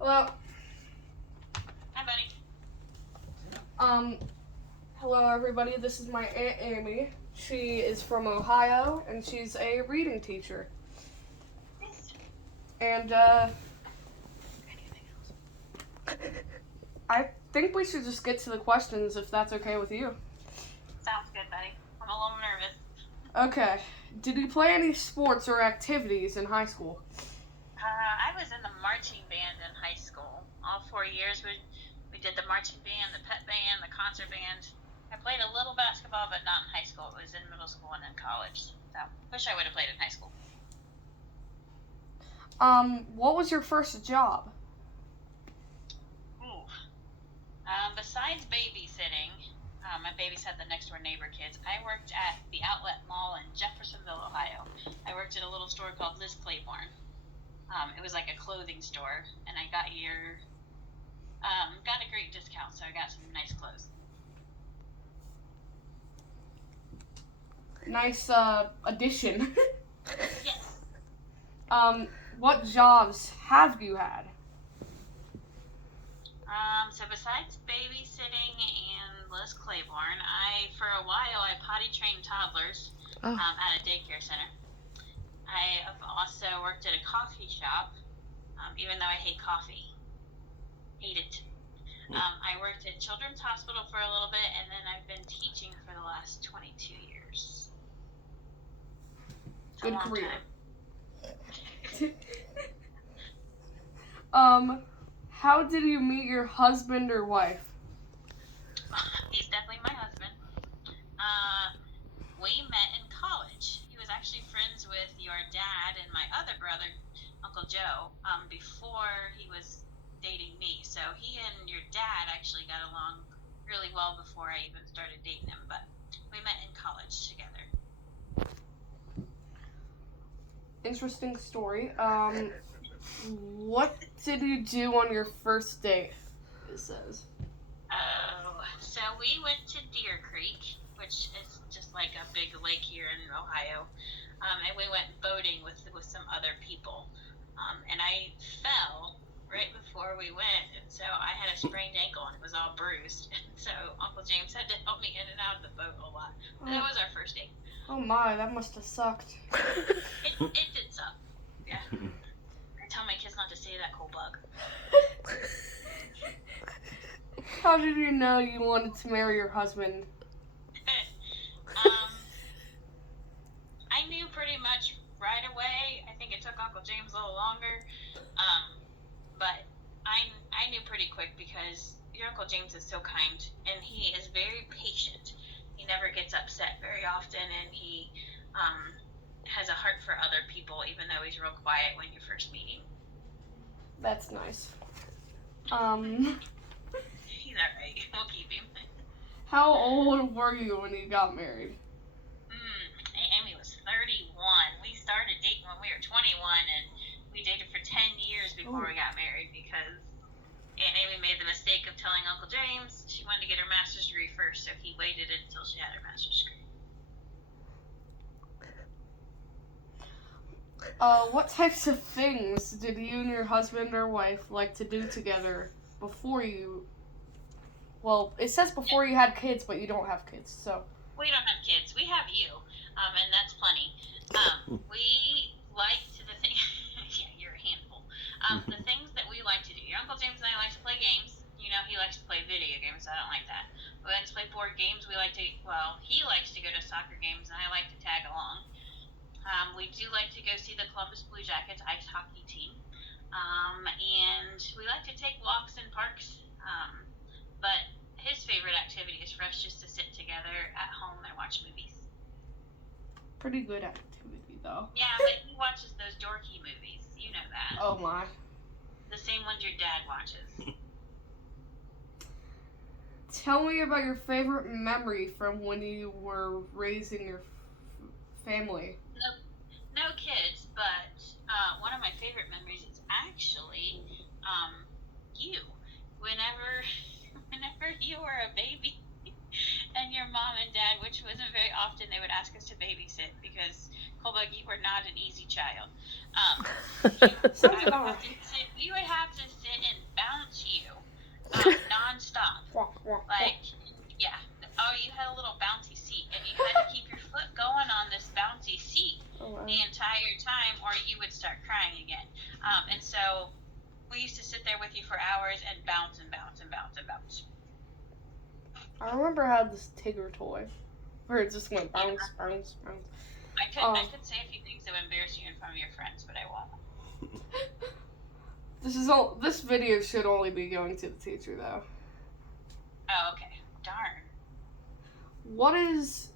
Hello. Hi, buddy. Hello everybody. This is my Aunt Amy. She is from Ohio and she's a reading teacher. Nice. And anything else? I think we should just get to the questions if that's okay with you. Sounds good, buddy. I'm a little nervous. Okay. Did you play any sports or activities in high school? I was in the marching band in high school. All 4 years we did the marching band, the pep band, the concert band. I played a little basketball, but not in high school. It was in middle school and in college. So, wish I would have played in high school. What was your first job? Ooh. Besides babysitting, I babysat the next door neighbor kids. I worked at the Outlet Mall in Jeffersonville, Ohio. I worked at a little store called Liz Claiborne. It was like a clothing store, and I got got a great discount, so I got some nice clothes. Nice addition. Yes. What jobs have you had? So besides babysitting and Liz Claiborne, for a while I potty trained toddlers at a daycare center. I have also worked at a coffee shop, even though I hate coffee. Hate it. I worked at Children's Hospital for a little bit, and then I've been teaching for the last 22 years. Good career. How did you meet your husband or wife? He's definitely my husband. We met in college. He was actually friends with your dad and my other brother, Uncle Joe, before he was dating me. So he and your dad actually got along really well before I even started dating him. But we met in college together. Interesting story. What did you do on your first date? It says. Oh, so we went to Deer Creek, which is just like a big lake here in Ohio, and we went boating with some other people, and I fell right before we went, and so I had a sprained ankle and it was all bruised, and so Uncle James had to help me in and out of the boat a lot. But that was our first date. Oh my, that must have sucked. It did suck. Yeah. I tell my kids not to say that, cold bug. How did you know you wanted to marry your husband? I knew pretty much right away. I think it took Uncle James a little longer, but I knew pretty quick because your Uncle James is so kind and he is very patient. He never gets upset very often, and he has a heart for other people, even though he's real quiet when you first meet him. That's nice. He's alright. We'll keep him. How old were you when you got married? Amy was 31. We started dating when we were 21, and we dated for 10 years before we got married because Aunt Amy made the mistake of telling Uncle James she wanted to get her master's degree first, so he waited until she had her master's degree. What types of things did you and your husband or wife like to do together before you... Well, it says before you had kids, but you don't have kids, so... We don't have kids. We have you, and that's plenty. We like to the thing... yeah, you're a handful. The things that we like to do. Your Uncle James and I like to play games. You know, he likes to play video games, so I don't like that. We like to play board games. He likes to go to soccer games, and I like to tag along. We do like to go see the Columbus Blue Jackets ice hockey team. And we like to take walks in parks. But his favorite activity is for us just to sit together at home and watch movies. Pretty good activity, though. Yeah, but he watches those dorky movies. You know that. Oh my. The same ones your dad watches. Tell me about your favorite memory from when you were raising your family. No kids, but one of my favorite memories is actually you. Whenever you were a baby and your mom and dad, which wasn't very often, they would ask us to babysit because Colbug, you were not an easy child. We would have to sit and bounce you nonstop. Like, yeah. Oh, you had a little bouncy seat, and you had to keep your foot going on this bouncy seat the entire time, or you would start crying again. And so we used to sit there with you for hours and bounce and bounce and bounce and bounce. I remember I had this Tigger toy where it just went bounce, bounce, bounce. I could say a few things that would embarrass you in front of your friends, but I won't. This video should only be going to the teacher, though. Oh, okay. Darn. What is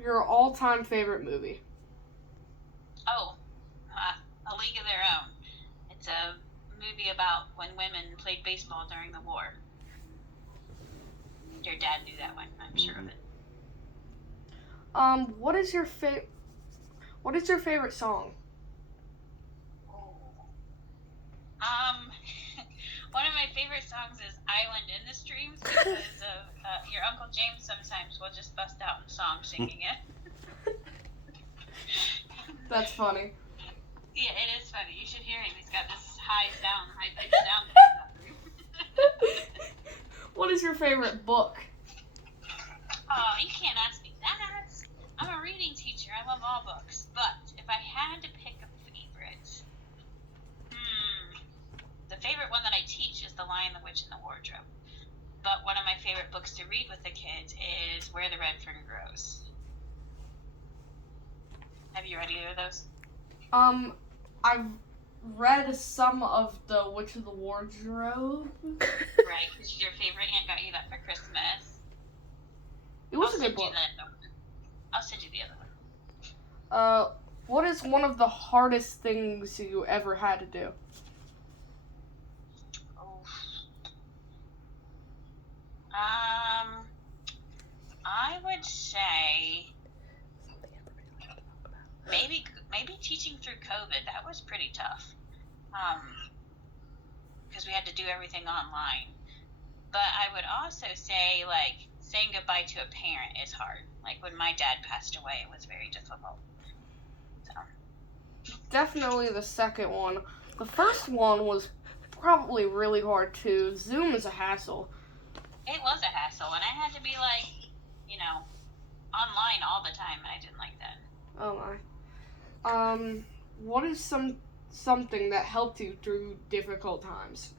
your all-time favorite movie? Oh, A League of Their Own. It's a movie about when women played baseball during the war. Your dad knew that one, I'm sure of it. What is your favorite song? One of my favorite songs is Island in the Streams because of your Uncle James sometimes will just bust out in song singing it. That's funny. Yeah, it is funny. You should hear him. He's got this high-pitched sound. What is your favorite book? Oh, you can't ask me that. I'm a reading teacher. I love all books. But if I had to pick a favorite, the favorite one that I teach is The Lion, the Witch, and the Wardrobe. But one of my favorite books to read with the kids is Where the Red Fern Grows. Have you read either of those? I've read some of The Witch of the Wardrobe. Right, because your favorite aunt got you that for Christmas. It was a good book. I'll send you the other one. What is one of the hardest things you ever had to do? I would say maybe teaching through COVID. That was pretty tough. Because we had to do everything online. But I would also say, like, saying goodbye to a parent is hard. Like, when my dad passed away, it was very difficult. So. Definitely the second one. The first one was probably really hard, too. Zoom is a hassle. It was a hassle, and I had to be, like, online all the time, and I didn't like that. Oh, my. What is something that helped you through difficult times?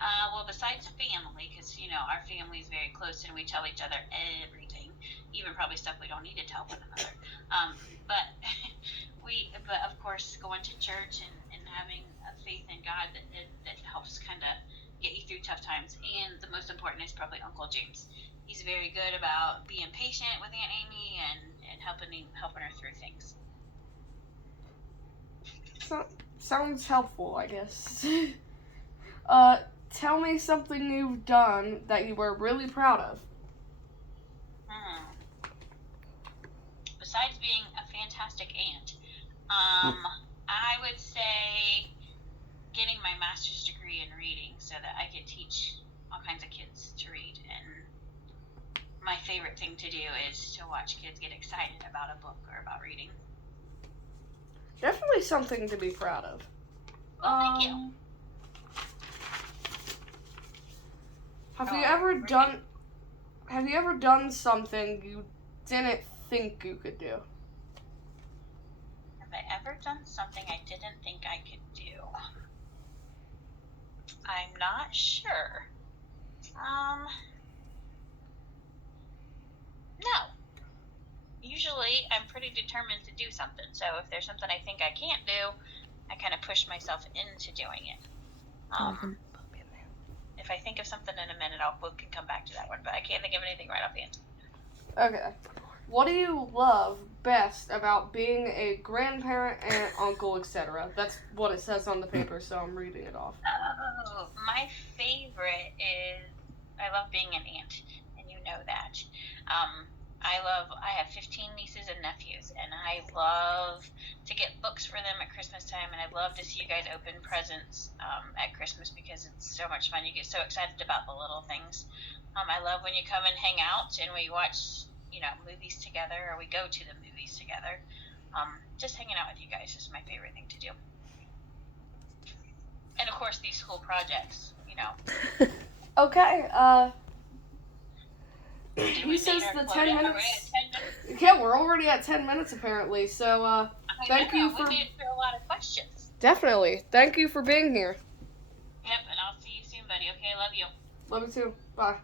Well, besides family, because, our family is very close and we tell each other everything, even probably stuff we don't need to tell one another. But of course, going to church and having a faith in God that helps kind of get you through tough times. And the most important is probably Uncle James. He's very good about being patient with Aunt Amy and helping her through things. Sounds helpful, I guess. Tell me something you've done that you were really proud of. Besides being a fantastic aunt, I would say getting my master's degree in reading so that I could teach all kinds of kids to read. And my favorite thing to do is to watch kids get excited about a book or about reading. Definitely something to be proud of. Well, thank you. Have you ever done something you didn't think you could do? Have I ever done something I didn't think I could do? I'm not sure. No. Usually, I'm pretty determined to do something. So if there's something I think I can't do, I kind of push myself into doing it. If I think of something in a minute, we can come back to that one. But I can't think of anything right offhand. Okay. What do you love best about being a grandparent, aunt, uncle, etc.? That's what it says on the paper, so I'm reading it off. Oh, my favorite is I love being an aunt, and you know that. I have 15 nieces and nephews, and I love to get books for them at Christmas time, and I love to see you guys open presents at Christmas because it's so much fun. You get so excited about the little things. I love when you come and hang out and we watch, movies together, or we go to the movies together. Just hanging out with you guys is my favorite thing to do. And of course, these school projects, Okay, he says the 10 minutes. Yeah, we're already at 10 minutes apparently. So, thank you for. We made it through a lot of questions. Definitely. Thank you for being here. Yep, and I'll see you soon, buddy. Okay, love you. Love you too. Bye.